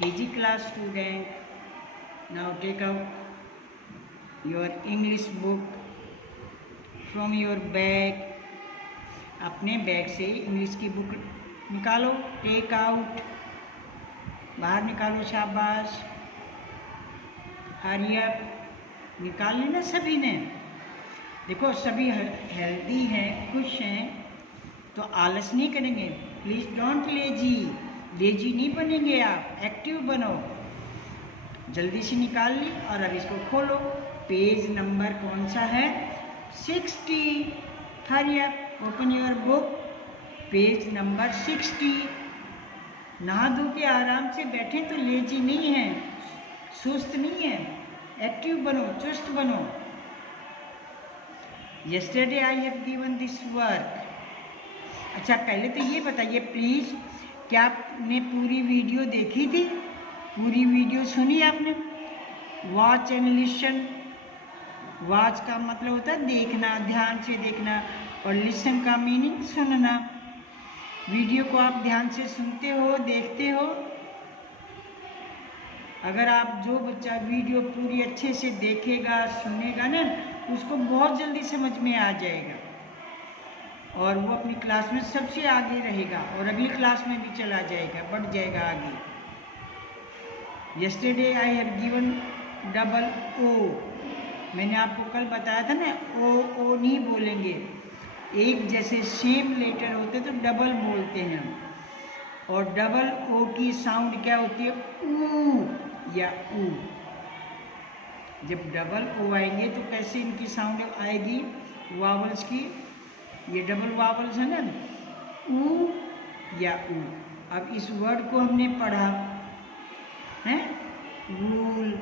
KG class student, now take out your English book from your bag. अपने bag से English की book निकालो, take out, बाहर निकालो, शाबाश, हरी अप, निकाल लेना सभी ने। देखो सभी हेल्दी हैं, खुश हैं, तो आलस नहीं करेंगे। प्लीज़ डोंट लेजी नहीं बनेंगे आप, एक्टिव बनो। जल्दी से निकाल ली और अब इसको खोलो। पेज नंबर कौन सा है? 60। Hurry up, open your book, page number 60। नहा धो के आराम से बैठे तो लेजी नहीं है, सुस्त नहीं है, एक्टिव बनो, चुस्त बनो। Yesterday I have given this work. अच्छा पहले तो ये बताइए प्लीज़, क्या आपने पूरी वीडियो देखी थी? पूरी वीडियो सुनी आपने? Watch and listen. वॉच का मतलब होता है देखना, ध्यान से देखना, और लिसन का मीनिंग सुनना। वीडियो को आप ध्यान से सुनते हो, देखते हो। अगर आप जो बच्चा वीडियो पूरी अच्छे से देखेगा, सुनेगा ना, उसको बहुत जल्दी समझ में आ जाएगा और वो अपनी क्लास में सबसे आगे रहेगा और अगली क्लास में भी चला जाएगा, बढ़ जाएगा आगे। Yesterday I have given double O. मैंने आपको कल बताया था ना, ओ नहीं बोलेंगे, एक जैसे सेम लेटर होते तो डबल बोलते हैं। और डबल ओ की साउंड क्या होती है? ऊ या ऊ। जब डबल ओ आएंगे तो कैसे इनकी साउंड आएगी वावल्स की? ये डबल वावल्स है ना, ऊ या ऊ। अब इस वर्ड को हमने पढ़ा है, वूल,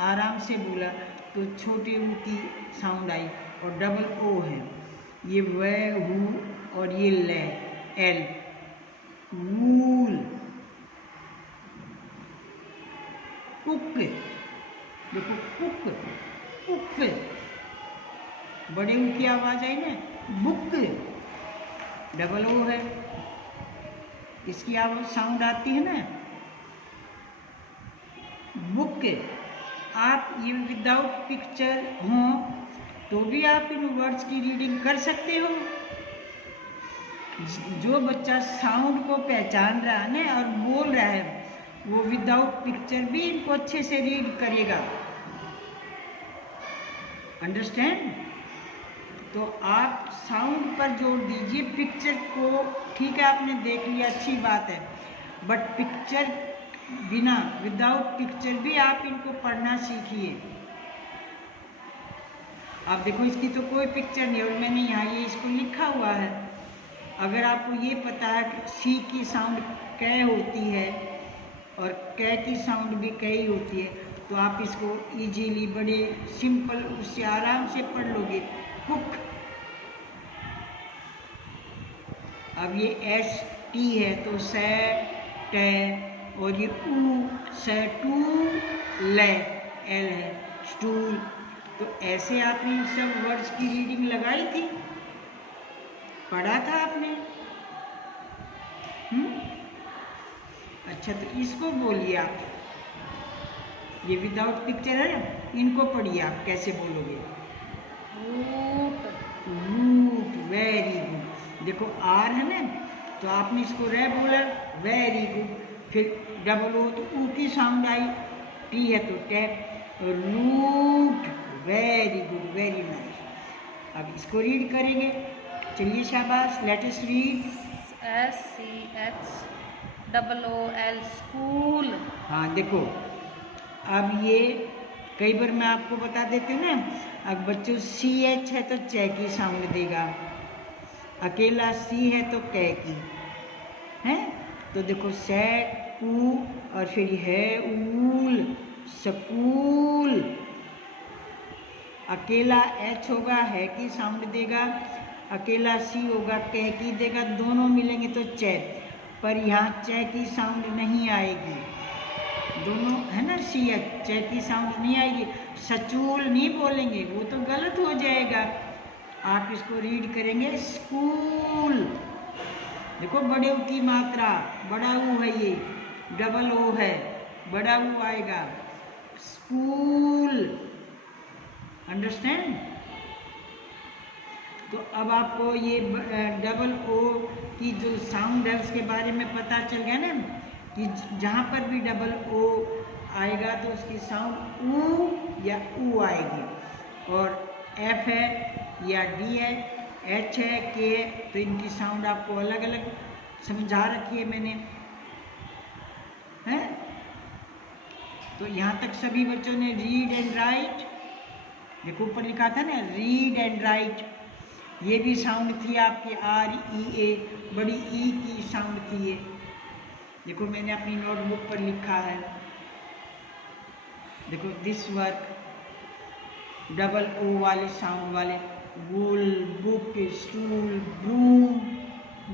आराम से बोला तो छोटे ऊ की साउंड आई और डबल ओ है। ये व, हु और ये ले, एल, वूल। कुक, देखो कुक, कुक, बड़े ऊ की आवाज आई ना, बुक, डबल ओ है, इसकी आवाज साउंड आती है ना, बुक। आप ये विदाउट पिक्चर हो तो भी आप इन वर्ड्स की रीडिंग कर सकते हो। जो बच्चा साउंड को पहचान रहा है ना और बोल रहा है, वो विदाउट पिक्चर भी इनको अच्छे से रीड करेगा। अंडरस्टैंड? तो आप साउंड पर जोर दीजिए, पिक्चर को ठीक है आपने देख लिया, अच्छी बात है, बट पिक्चर बिना, विदाउट पिक्चर भी आप इनको पढ़ना सीखिए। आप देखो इसकी तो कोई पिक्चर नहीं और मैंने यहाँ ये इसको लिखा हुआ है। अगर आपको ये पता है कि सी की साउंड कै होती है और कै की साउंड भी कै ही होती है, तो आप इसको इजीली, बड़े सिंपल, उससे आराम से पढ़ लोगे। कुक। अब ये एस टी है तो सै, टे, और ये ऊ, सैटू, ले, एल है, स्टूल। तो ऐसे आपने इन सब वर्ड्स की रीडिंग लगाई थी, पढ़ा था आपने। अच्छा तो इसको बोलिए आप, ये विदाउट पिक्चर है ना, इनको पढ़िए आप, कैसे बोलोगे? Root, very good. देखो आर है ना, तो आपने इसको रे बोला, वेरी गुड। फिर डबल ओ तो ऊ की साउंड आई, टी है तो टैप, root, very good, very nice. अब इसको रीड करेंगे, चलिए शाबाश, let us read. SCHOOL, school. हाँ देखो, अब ये कई बार मैं आपको बता देती हूँ ना, अब बच्चों CH है तो चे की साउंड देगा, अकेला सी है तो कै की है। तो देखो सैट, पू, और फिर है ऊल, स्कूल। अकेला एच होगा, है की साउंड देगा, अकेला सी होगा, कै की देगा, दोनों मिलेंगे तो चे, पर यहाँ चे की साउंड नहीं आएगी। दोनों है ना, सी एच, चे की साउंड नहीं आएगी। सचूल नहीं बोलेंगे, वो तो गलत हो जाएगा। आप इसको रीड करेंगे स्कूल। देखो बड़े ऊ की मात्रा, बड़ा ऊ है ये, डबल ओ है, बड़ा ऊ आएगा, स्कूल। अंडरस्टैंड? तो अब आपको ये डबल ओ की जो साउंड है उसके बारे में पता चल गया ना, कि जहाँ पर भी डबल ओ आएगा तो उसकी साउंड ऊ या ऊ आएगी, और एफ है या डी है, एच है, के है, तो इनकी साउंड आपको अलग अलग समझा रखी है मैंने, है? तो यहाँ तक सभी बच्चों ने रीड एंड राइट, देखो ऊपर लिखा था ना रीड एंड राइट, ये भी साउंड थी आपकी आर ई ए, बड़ी ई की साउंड थी ये। देखो मैंने अपनी नोटबुक पर लिखा है, देखो दिस वर्क डबल ओ वाले साउंड वाले, वुल, बुक, स्टूल, ब्रूम,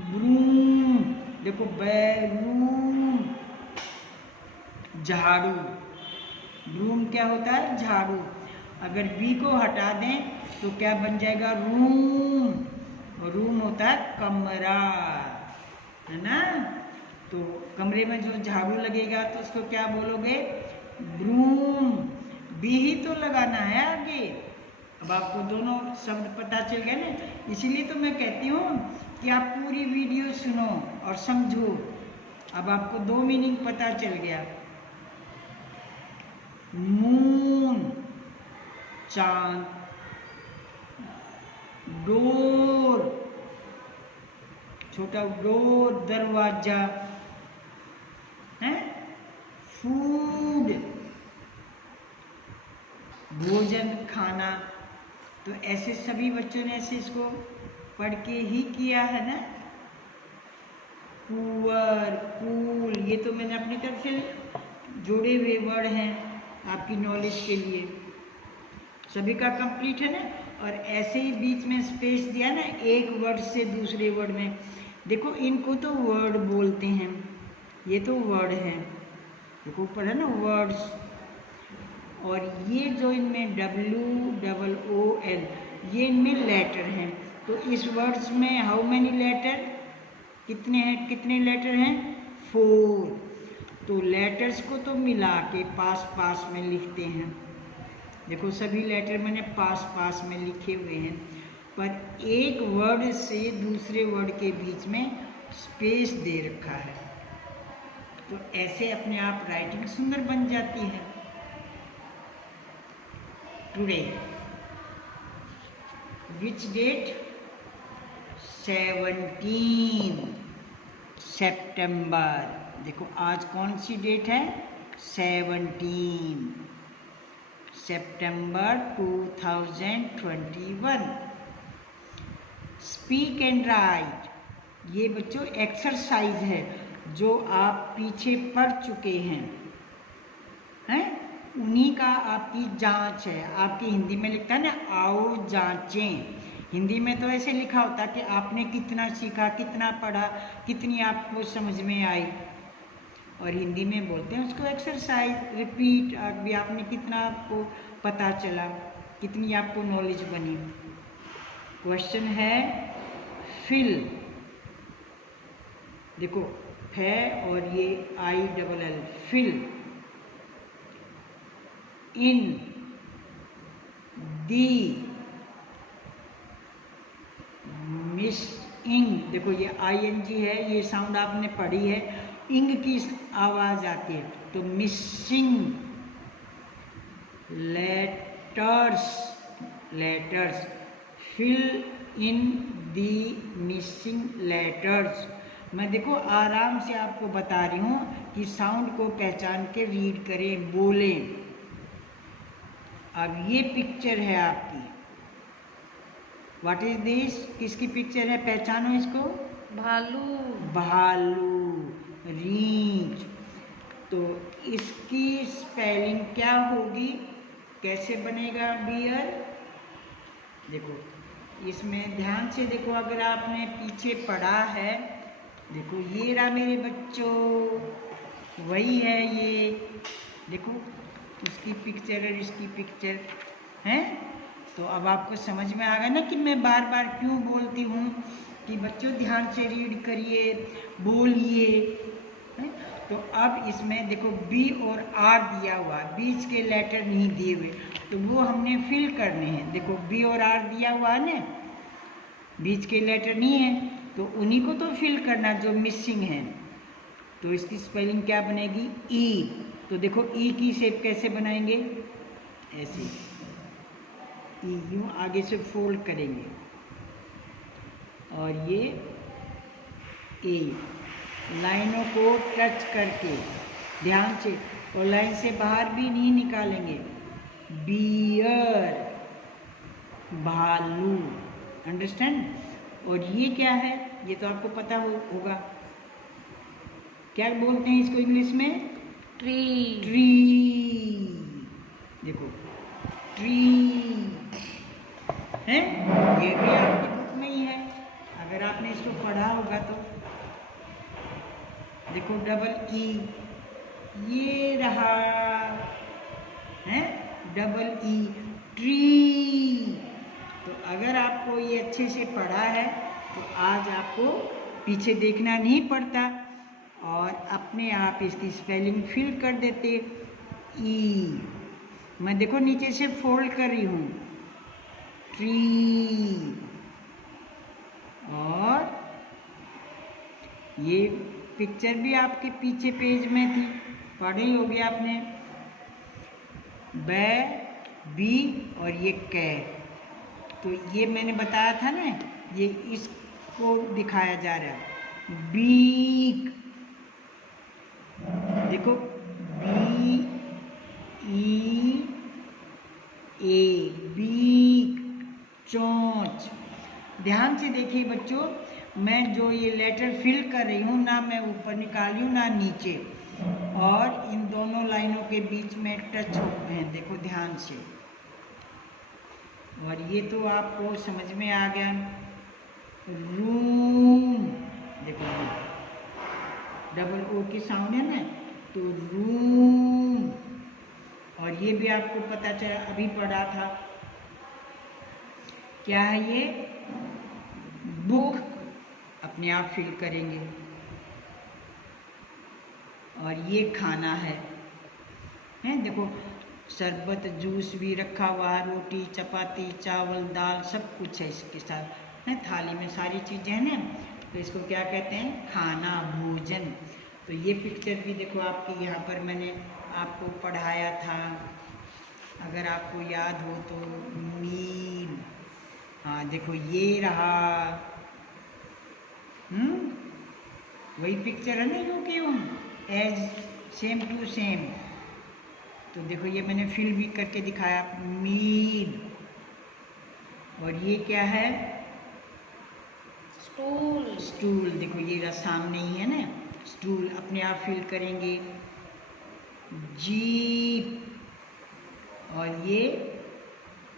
ब्रूम, देखो बैरूम, झाड़ू, ब्रूम क्या होता है? झाड़ू। अगर बी को हटा दें तो क्या बन जाएगा? रूम, रूम होता है कमरा, है ना? तो कमरे में जो झाड़ू लगेगा तो उसको क्या बोलोगे? ब्रूम। बी ही तो लगाना है आगे। अब आपको दोनों शब्द पता चल गए ना, इसीलिए तो मैं कहती हूँ कि आप पूरी वीडियो सुनो और समझो। अब आपको दो मीनिंग पता चल गया, मून चांद, डोर छोटा डोर दरवाजा, है, फूड भोजन खाना। तो ऐसे सभी बच्चों ने ऐसे इसको पढ़ के ही किया है ना। पुअर, कूल, ये तो मैंने अपनी तरफ से जोड़े हुए वर्ड हैं आपकी नॉलेज के लिए, सभी का कंप्लीट है ना। और ऐसे ही बीच में स्पेस दिया ना एक वर्ड से दूसरे वर्ड में, देखो इनको तो वर्ड बोलते हैं, ये तो वर्ड है, देखो ऊपर है ना वर्ड्स, और ये जो इनमें WOOL ये इनमें लेटर हैं। तो इस वर्ड्स में हाउ मैनी लेटर, कितने हैं, कितने लेटर हैं? 4। तो लेटर्स को तो मिला के पास पास में लिखते हैं, देखो सभी लेटर मैंने पास पास में लिखे हुए हैं, पर एक वर्ड से दूसरे वर्ड के बीच में स्पेस दे रखा है। तो ऐसे अपने आप राइटिंग सुंदर बन जाती है। Today which date? 17 सितंबर। देखो आज कौन सी डेट है? 17 सितंबर 2021। स्पीक एंड राइट, ये बच्चों एक्सरसाइज है जो आप पीछे पढ़ चुके हैं, उन्हीं का आपकी जांच है। आपकी हिंदी में लिखता है ना आओ जांचें, हिंदी में तो ऐसे लिखा होता है कि आपने कितना सीखा, कितना पढ़ा, कितनी आपको समझ में आई, और हिंदी में बोलते हैं उसको एक्सरसाइज, रिपीट, अभी आपने कितना आपको पता चला, कितनी आपको नॉलेज बनी। क्वेश्चन है फिल, देखो है और ये ILL, fill in the missing, देखो ये ING है, ये साउंड आपने पढ़ी है, इंग की आवाज आती है, तो missing letters, letters, fill in the missing letters. मैं देखो आराम से आपको बता रही हूँ कि साउंड को पहचान के रीड करें, बोलें। अब ये पिक्चर है आपकी, व्हाट इज दिस, किसकी पिक्चर है, पहचानो इसको? भालू, भालू, रींच। तो इसकी स्पेलिंग क्या होगी, कैसे बनेगा बियर? देखो इसमें ध्यान से देखो, अगर आपने पीछे पढ़ा है, देखो ये रहा मेरे बच्चों, वही है ये, देखो उसकी पिक्चर और इसकी पिक्चर है। तो अब आपको समझ में आ गया ना कि मैं बार बार क्यों बोलती हूँ कि बच्चों ध्यान से रीड करिए, बोलिए। तो अब इसमें देखो बी और आर दिया हुआ, बीच के लेटर नहीं दिए हुए, तो वो हमने फिल करने हैं। देखो बी और आर दिया हुआ है ना, बीच के लेटर नहीं है, तो उन्हीं को तो फिल करना जो मिसिंग है। तो इसकी स्पेलिंग क्या बनेगी? ई। तो देखो ई की शेप कैसे बनाएंगे? ऐसे, ई यूँ आगे से फोल्ड करेंगे और ये ए, लाइनों को टच करके ध्यान से, और लाइन से बाहर भी नहीं निकालेंगे। बियर, भालू, अंडरस्टैंड। और ये क्या है? ये तो आपको पता होगा, क्या बोलते हैं इसको इंग्लिश में? ट्री। ट्री। देखो ट्री है, ये भी आपकी बुक में ही है, अगर आपने इसको पढ़ा होगा तो। देखो डबल ई, ये रहा है डबल ई, ट्री। तो अगर आपको ये अच्छे से पढ़ा है तो आज आपको पीछे देखना नहीं पड़ता और अपने आप इसकी स्पेलिंग फिल कर देते। ई, मैं देखो नीचे से फोल्ड कर रही हूँ, ट्री। और ये पिक्चर भी आपके पीछे पेज में थी, पढ़ी होगी आपने, बै, बी और ये कै। तो ये मैंने बताया था ना, ये इसको दिखाया जा रहा है, बीक। देखो बी ई ए, बीक, चोंच। ध्यान से देखिए बच्चों, मैं जो ये लेटर फिल कर रही हूँ ना, मैं ऊपर निकाली हूँ ना नीचे, और इन दोनों लाइनों के बीच में टच हो गए हैं, देखो ध्यान से। और ये तो आपको समझ में आ गया। रूम, देखो डबल ओ की साउंड है ना, तो रूम। और ये भी आपको पता चला, अभी पढ़ा था, क्या है ये? बुक। अपने आप फिल करेंगे। और ये खाना है, देखो शरबत, जूस भी रखा हुआ है, रोटी, चपाती, चावल, दाल, सब कुछ है इसके साथ, है थाली में सारी चीज़ें हैं ना, तो इसको क्या कहते हैं? खाना, भोजन। तो ये पिक्चर भी देखो आपकी, यहाँ पर मैंने आपको पढ़ाया था, अगर आपको याद हो तो। मील, हाँ देखो ये रहा, वही पिक्चर है ना, यू की यूं, एज, सेम टू सेम। तो देखो ये मैंने फिल भी करके दिखाया, मील। और ये क्या है? स्टूल। स्टूल। देखो ये रहा सामने ही है ना, स्टूल। अपने आप फिल करेंगे। जीप। और ये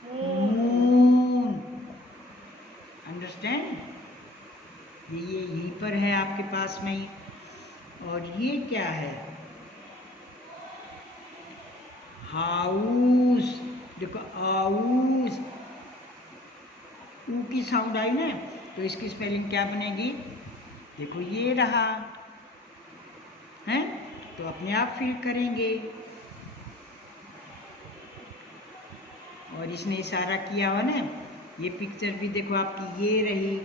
मून, अंडरस्टैंड। ये यहीं पर है आपके पास में ही। और ये क्या है? हाउस। देखो हाउस, ऊ की साउंड आई ना, तो इसकी स्पेलिंग क्या बनेगी? देखो ये रहा है, तो अपने आप फिल करेंगे। और इसने इशारा किया हुआ ना, ये पिक्चर भी देखो आपकी ये रही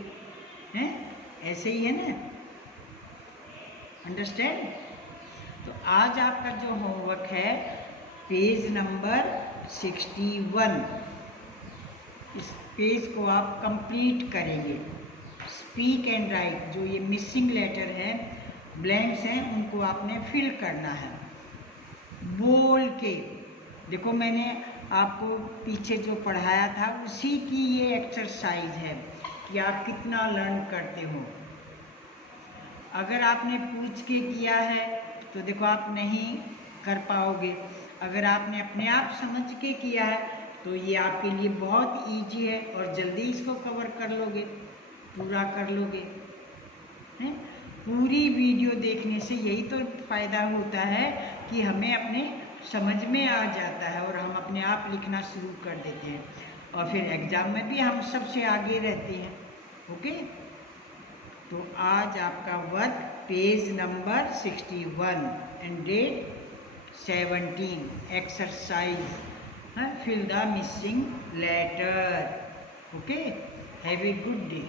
है, ऐसे ही है ना, अंडरस्टैंड। तो आज आपका जो होमवर्क है पेज नंबर 61, इस पेज को आप कंप्लीट करेंगे। स्पीक एंड राइट, जो ये मिसिंग लेटर है, ब्लैंक्स हैं, उनको आपने फिल करना है बोल के। देखो मैंने आपको पीछे जो पढ़ाया था उसी की ये एक्सरसाइज है कि आप कितना लर्न करते हो। अगर आपने पूछ के किया है तो देखो आप नहीं कर पाओगे, अगर आपने अपने आप समझ के किया है तो ये आपके लिए बहुत इजी है और जल्दी इसको कवर कर लोगे, पूरा कर लोगे। हैं? पूरी वीडियो देखने से यही तो फ़ायदा होता है कि हमें अपने समझ में आ जाता है और हम अपने आप लिखना शुरू कर देते हैं, और फिर एग्ज़ाम में भी हम सबसे आगे रहते हैं। ओके, तो आज आपका work page number 61 and date 17. Exercise. Fill the missing letter. Okay. Have a good day.